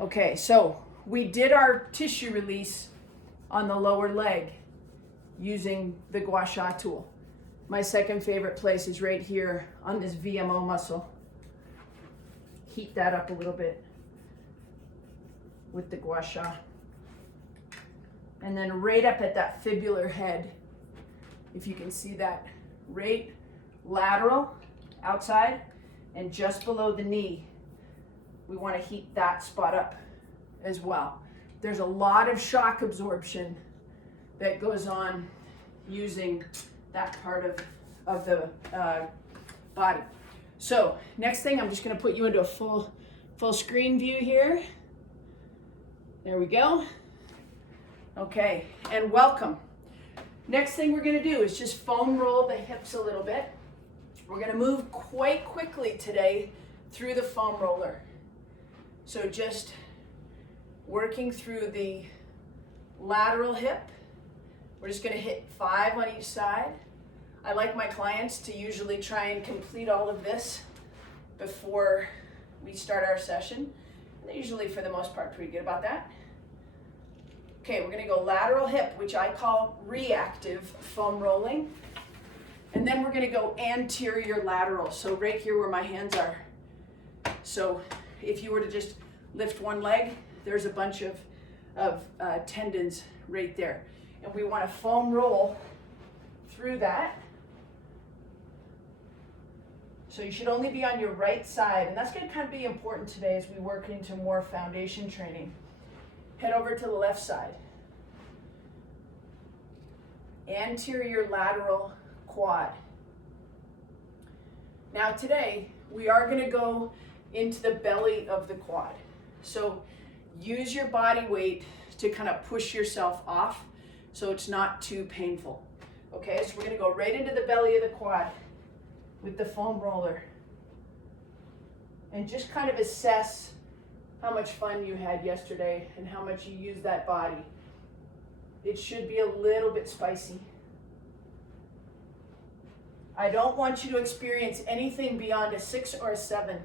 Okay, so we did our tissue release on the lower leg using the gua sha tool. My second favorite place is right here on this VMO muscle. Heat that up a little bit with the gua sha. And then right up at that fibular head, if you can see that, right lateral, outside, and just below the knee, we want to heat that spot up as well. There's a lot of shock absorption that goes on using that part of the body. So next thing, I'm just going to put you into a full screen view here. There we go. Okay, and welcome. Next thing we're going to do is just foam roll the hips a little bit. We're going to move quite quickly today through the foam roller. So just working through the lateral hip. We're just going to hit 5 on each side. I like my clients to usually try and complete all of this before we start our session. They're usually, for the most part, pretty good about that. Okay, we're going to go lateral hip, which I call reactive foam rolling. And then we're going to go anterior lateral, so right here where my hands are. So if you were to just lift one leg, there's a bunch of tendons right there. And we want to foam roll through that. So you should only be on your right side, and that's going to kind of be important today as we work into more foundation training. Head over to the left side. Anterior lateral quad. Now today, we are going to go into the belly of the quad. So use your body weight to kind of push yourself off so it's not too painful. Okay, so we're going to go right into the belly of the quad with the foam roller. And just kind of assess how much fun you had yesterday and how much you used that body. It should be a little bit spicy. I don't want you to experience anything beyond a 6 or a 7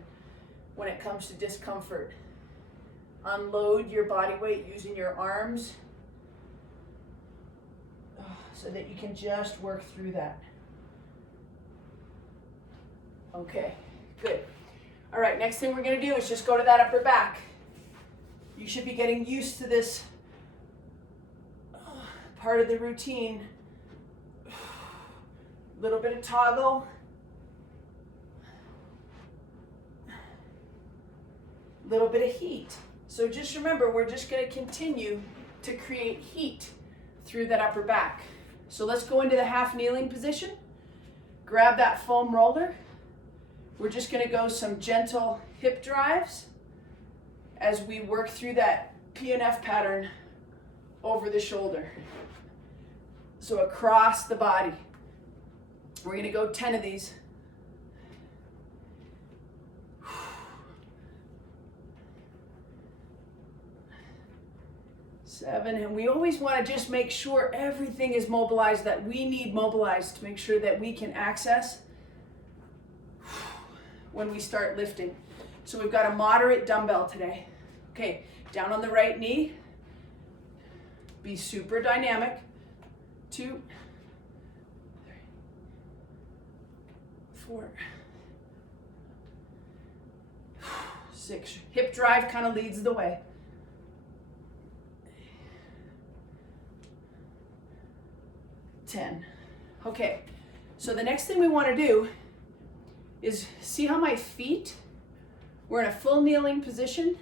when it comes to discomfort. Unload your body weight using your arms so that you can just work through that. Okay, good. All right, next thing we're going to do is just go to that upper back. You should be getting used to this part of the routine. Little bit of toggle. Little bit of heat. So just remember, we're just going to continue to create heat through that upper back. So let's go into the half kneeling position. Grab that foam roller. We're just going to go some gentle hip drives as we work through that PNF pattern over the shoulder. So across the body. We're going to go 10 of these. 7, and we always want to just make sure everything is mobilized that we need mobilized to make sure that we can access when we start lifting. So we've got a moderate dumbbell today. Okay, down on the right knee. Be super dynamic. 2, 3, 4, 6. Hip drive kind of leads the way. 10. Okay, so the next thing we want to do is see how my feet, we're in a full kneeling position,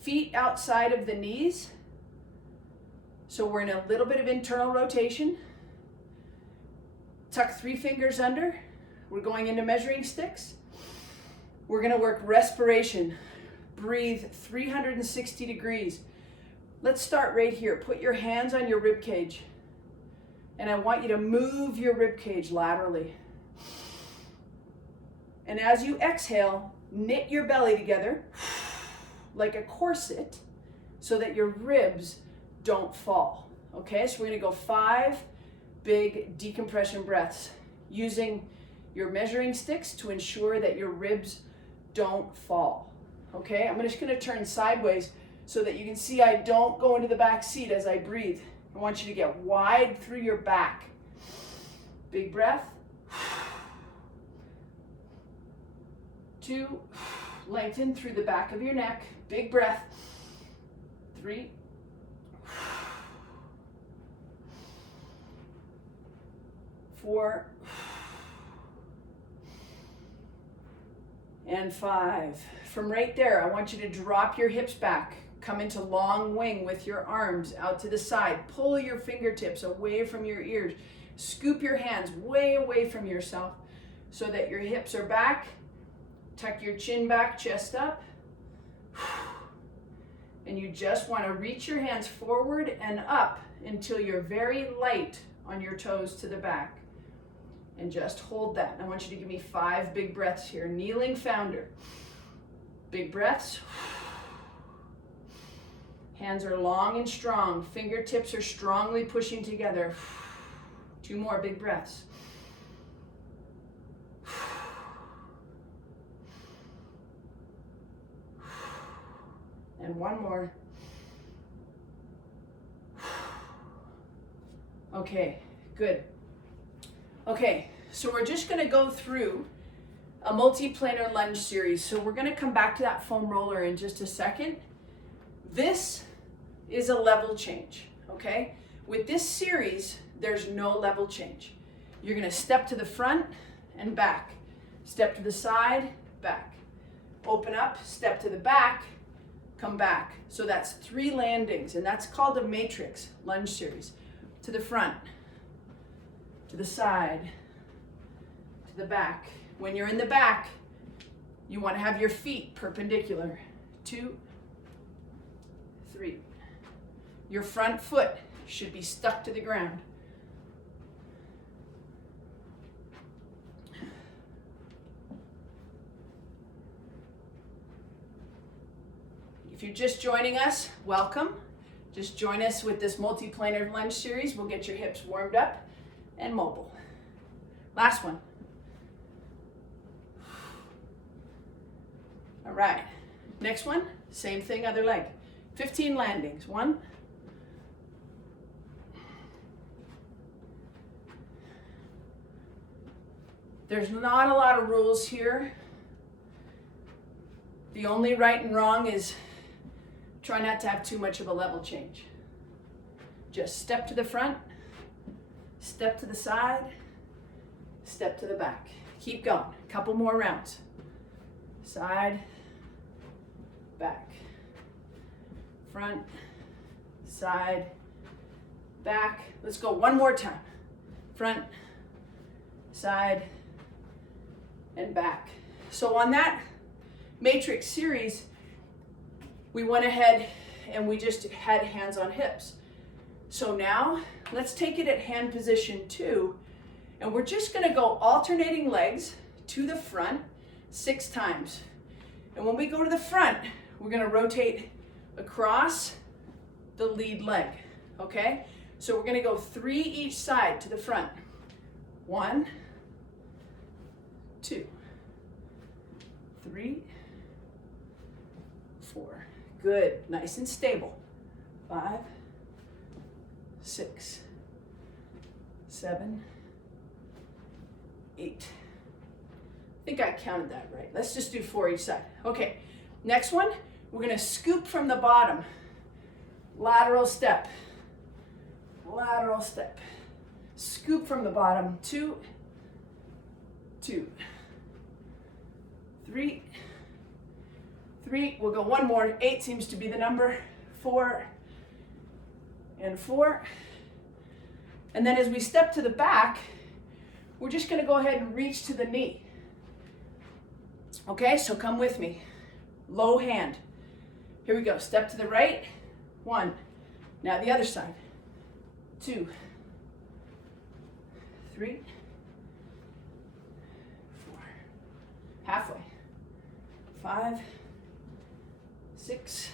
feet outside of the knees. So we're in a little bit of internal rotation. Tuck 3 fingers under. We're going into measuring sticks. We're going to work respiration. Breathe 360 degrees. Let's start right here. Put your hands on your rib cage. And I want you to move your rib cage laterally. And as you exhale, knit your belly together like a corset so that your ribs don't fall. Okay, so we're going to go 5 big decompression breaths using your measuring sticks to ensure that your ribs don't fall. okay? I'm just gonna turn sideways so that you can see I don't go into the back seat as I breathe. I want you to get wide through your back. Big breath. 2, lengthen through the back of your neck. Big breath. 3, 4, and 5. From right there, I want you to drop your hips back. Come into long wing with your arms out to the side. Pull your fingertips away from your ears. Scoop your hands way away from yourself so that your hips are back. Tuck your chin back, chest up. And you just want to reach your hands forward and up until you're very light on your toes to the back. And just hold that. I want you to give me 5 big breaths here. Kneeling founder. Big breaths. Hands are long and strong. Fingertips are strongly pushing together. 2 more big breaths. And 1 more. Okay, good. Okay, so we're just gonna go through a multiplanar lunge series. So we're gonna come back to that foam roller in just a second. This is a level change, okay? With this series, there's no level change. You're gonna step to the front and back. Step to the side, back. Open up, step to the back, come back. So that's 3 landings, and that's called a matrix lunge series. To the front, to the side, to the back. When you're in the back, you want to have your feet perpendicular. 2, 3. Your front foot should be stuck to the ground. If you're just joining us, welcome. Just join us with this multiplanar lunge series. We'll get your hips warmed up and mobile. Last one. All right, next one, same thing, other leg. 15 landings. 1, 'There's not a lot of rules here. The only right and wrong is try not to have too much of a level change. Just step to the front, step to the side, step to the back. Keep going, a couple more rounds. Side, back, front, side, back. Let's go 1 more time. Front, side, and back. So on that matrix series, we went ahead and we just had hands on hips. So now let's take it at hand position 2, and we're just gonna go alternating legs to the front 6 times. And when we go to the front, we're gonna rotate across the lead leg, okay? So we're gonna go 3 each side to the front. 1, 2, 3, 4. Good, nice and stable. 5, 6, 7, 8. I think I counted that right. Let's just do 4 each side. Okay, next one, we're gonna scoop from the bottom. Lateral step, lateral step. Scoop from the bottom. 2, 2, 3, 3. We'll go 1 more. 8 seems to be the number. 4, and 4. And then as we step to the back, we're just gonna go ahead and reach to the knee. Okay, so come with me. Low hand. Here we go. Step to the right. 1. Now the other side. 2, 3, 4. Halfway. 5, 6,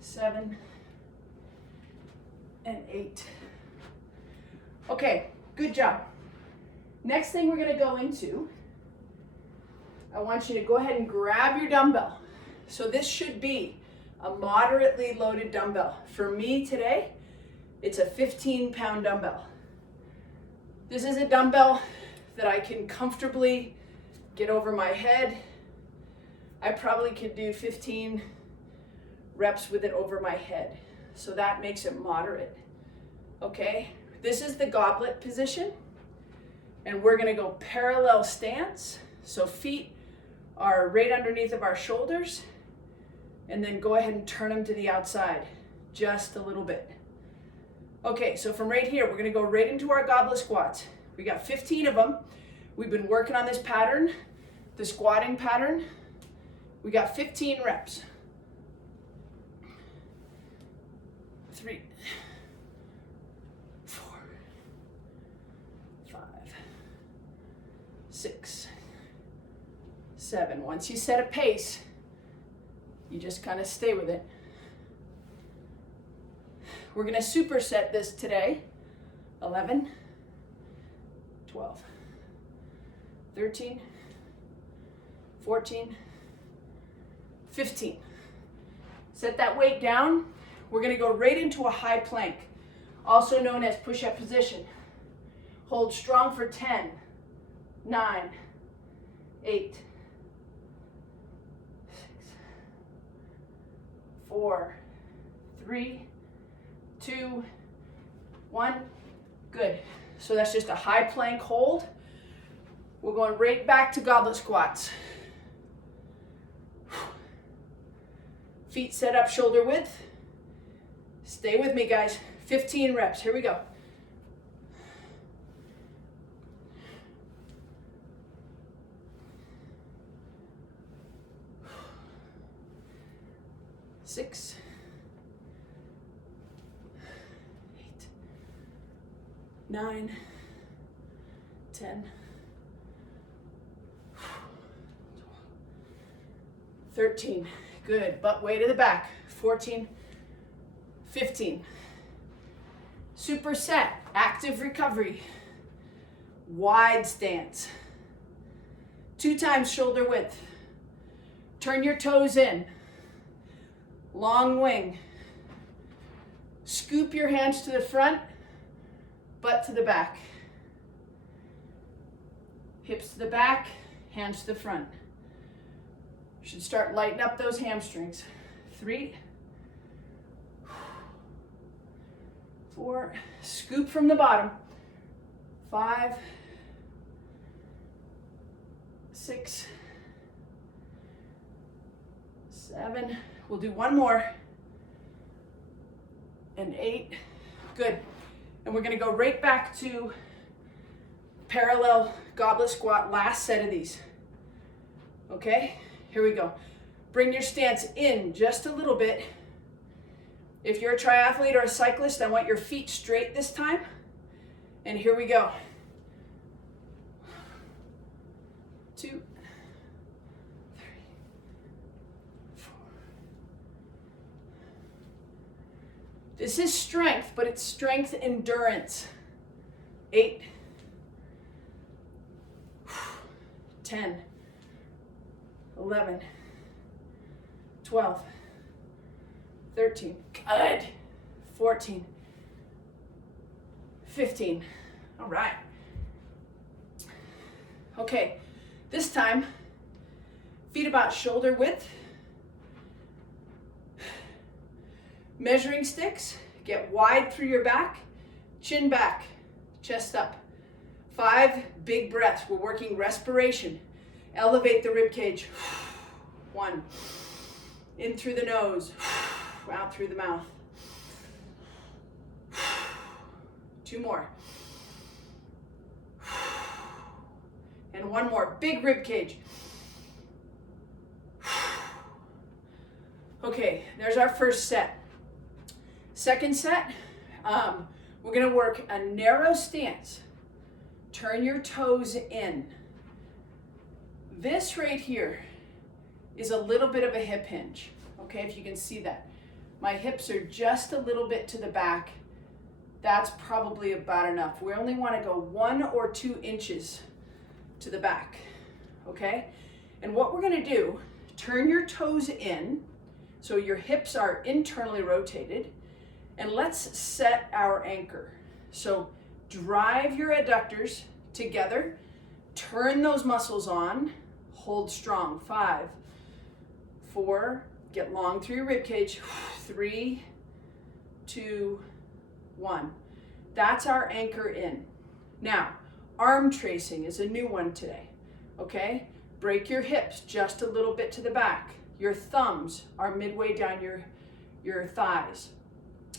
7, and 8. Okay, good job. Next thing we're gonna go into I want you to go ahead and grab your dumbbell. So this should be a moderately loaded dumbbell. For me today, it's a 15-pound dumbbell. This is a dumbbell that I can comfortably get over my head. I probably could do 15 reps with it over my head. So that makes it moderate. Okay, this is the goblet position. And we're gonna go parallel stance. So feet are right underneath of our shoulders. And then go ahead and turn them to the outside, just a little bit. Okay, so from right here, we're gonna go right into our goblet squats. We got 15 of them. We've been working on this pattern, the squatting pattern. We got 15 reps. 3, 4, 5, 6, 7. Once you set a pace, you just kind of stay with it. We're going to superset this today. 11, 12, 13, 14, 15. Set that weight down. We're going to go right into a high plank, also known as push-up position. Hold strong for 10, 9, 8, 4, 3, 2, 1. Good. So that's just a high plank hold. We're going right back to goblet squats. Feet set up shoulder width. Stay with me, guys. 15 reps. Here we go. Six, 8, 9, 10, 13. Good. Butt way to the back. 14, 15. Superset. Active recovery. Wide stance. 2 times shoulder width. Turn your toes in. Long wing. Scoop your hands to the front, butt to the back. Hips to the back, hands to the front. You should start lighting up those hamstrings. 3, 4, scoop from the bottom. 5, 6, 7. We'll do one more. And 8. Good. And we're going to go right back to parallel goblet squat, last set of these. Okay? Here we go. Bring your stance in just a little bit. If you're a triathlete or a cyclist, I want your feet straight this time. And here we go. 2, 3, 4. This is strength, but it's strength endurance. 8, 10, 11, 12, 13, good, 14, 15. All right. Okay, this time, feet about shoulder width. Measuring sticks, get wide through your back, chin back, chest up. 5 big breaths. We're working respiration. Elevate the rib cage. 1. In through the nose, out through the mouth. 2 more. And 1 more. Big rib cage. Okay, there's our first set. Second set, we're going to work a narrow stance. Turn your toes in. This right here is a little bit of a hip hinge, okay, if you can see that. My hips are just a little bit to the back. That's probably about enough. We only want to go 1 or 2 inches to the back, okay? And what we're gonna do, turn your toes in, so your hips are internally rotated, and let's set our anchor. So drive your adductors together, turn those muscles on, hold strong. 5, 4, get long through your rib cage. 3, 2, 1. That's our anchor in. Now, arm tracing is a new one today, okay? Break your hips just a little bit to the back. Your thumbs are midway down your thighs.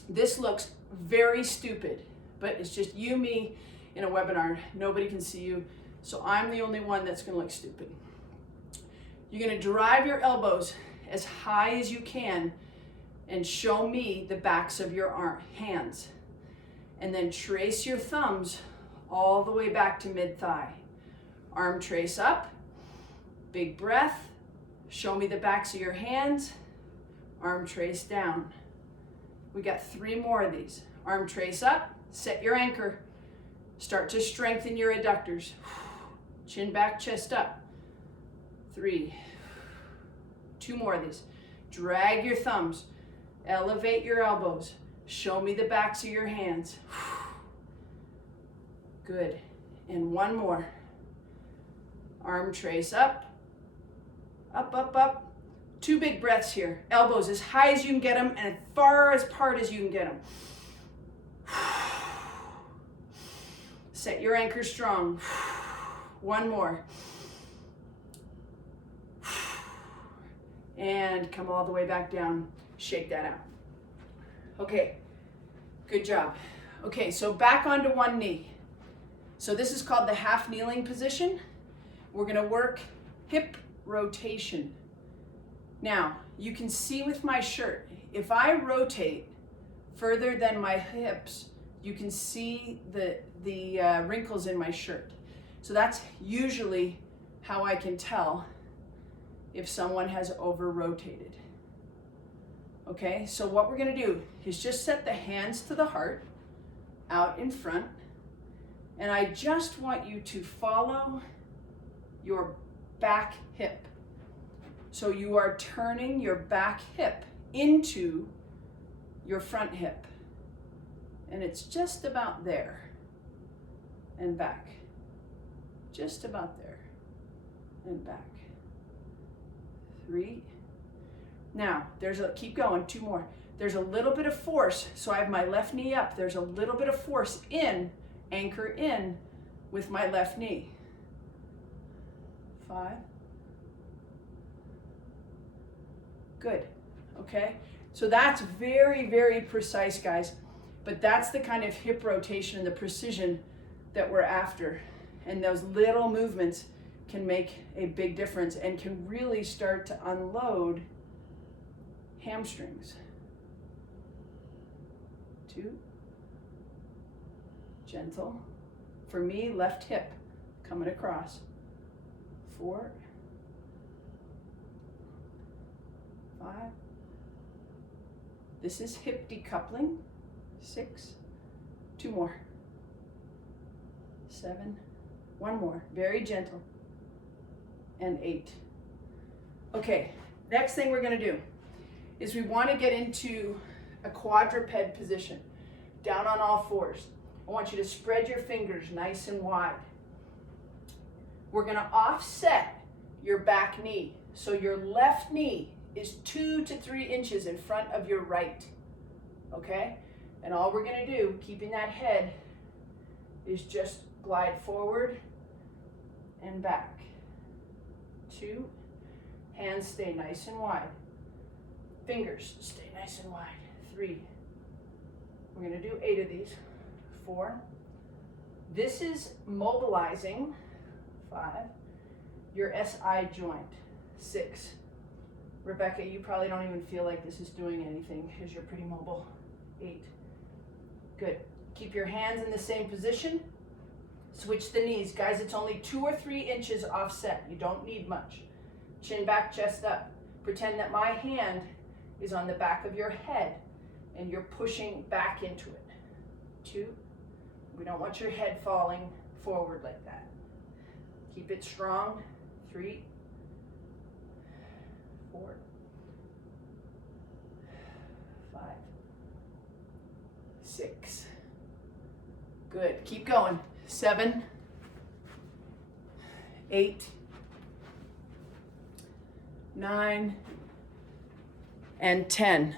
This looks very stupid, but it's just you, me, in a webinar. Nobody can see you, so I'm the only one that's gonna look stupid. You're gonna drive your elbows as high as you can and show me the backs of your hands. And then trace your thumbs all the way back to mid-thigh. Arm trace up, big breath, show me the backs of your hands, arm trace down. We got 3 more of these. Arm trace up, set your anchor, start to strengthen your adductors. Chin back, chest up. 3, 2 more of these. Drag your thumbs, elevate your elbows, show me the backs of your hands. Good. And 1 more. Arm trace up, up, up, up. 2 big breaths here. Elbows as high as you can get them and as far apart as you can get them. Set your anchor strong. 1 more. And come all the way back down. Shake that out. Okay, good job. Okay, so back onto one knee. So this is called the half kneeling position. We're gonna work hip rotation. Now, you can see with my shirt, if I rotate further than my hips, you can see the wrinkles in my shirt. So that's usually how I can tell if someone has over-rotated. Okay, so what we're gonna do is just set the hands to the heart, out in front, and I just want you to follow your back hip. So you are turning your back hip into your front hip. And it's just about there and back. Just about there and back. 3. Now, keep going, 2 more. There's a little bit of force, so I have my left knee up. There's a little bit of force in, anchor in with my left knee. 5. Good, okay? So that's very, very precise, guys. But that's the kind of hip rotation and the precision that we're after. And those little movements can make a big difference and can really start to unload hamstrings. 2. Gentle. For me, left hip coming across. 4. 5. This is hip decoupling. 6. 2 more. 7. 1 more. Very gentle. And 8. Okay, next thing we're going to do is we want to get into a quadruped position, down on all fours. I want you to spread your fingers nice and wide. We're going to offset your back knee. So your left knee is 2 to 3 inches in front of your right. Okay? And all we're going to do, keeping that head, is just glide forward and back. 2. Hands stay nice and wide. Fingers stay nice and wide. 3. We're going to do 8 of these. 4. This is mobilizing. 5. Your SI joint. 6. Rebecca, you probably don't even feel like this is doing anything because you're pretty mobile. 8. Good. Keep your hands in the same position. Switch the knees. Guys, it's only 2 or 3 inches offset. You don't need much. Chin back, chest up. Pretend that my hand is on the back of your head and you're pushing back into it. 2. We don't want your head falling forward like that. Keep it strong. 3. 4, 5, 6. Good. Keep going. 7, 8, 9, and 10.